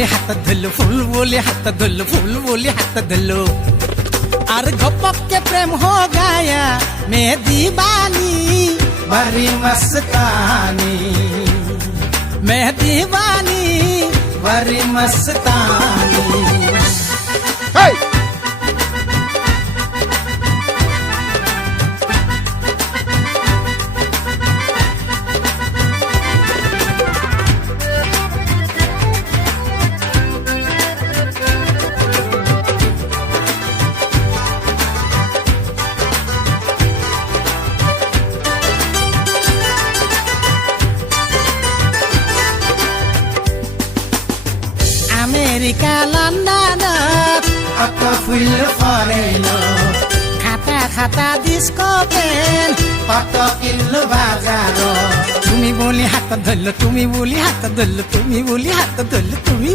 हातात धरलं फुल बोले हातात धरलं फुल बोले हातात धरलं और गपक के प्रेम हो गया मैं दीवानी बड़ी मस्तानी मैं दीवानी बड़ी मस्तानी Hey! America London Akka full farelo खाता खाता disco pen Pata illu bazaro तुम्ही बोली हातात धरलं तुम्ही बोली हातात धरलं तुम्ही बोली हातात धरलं तुम्ही बोली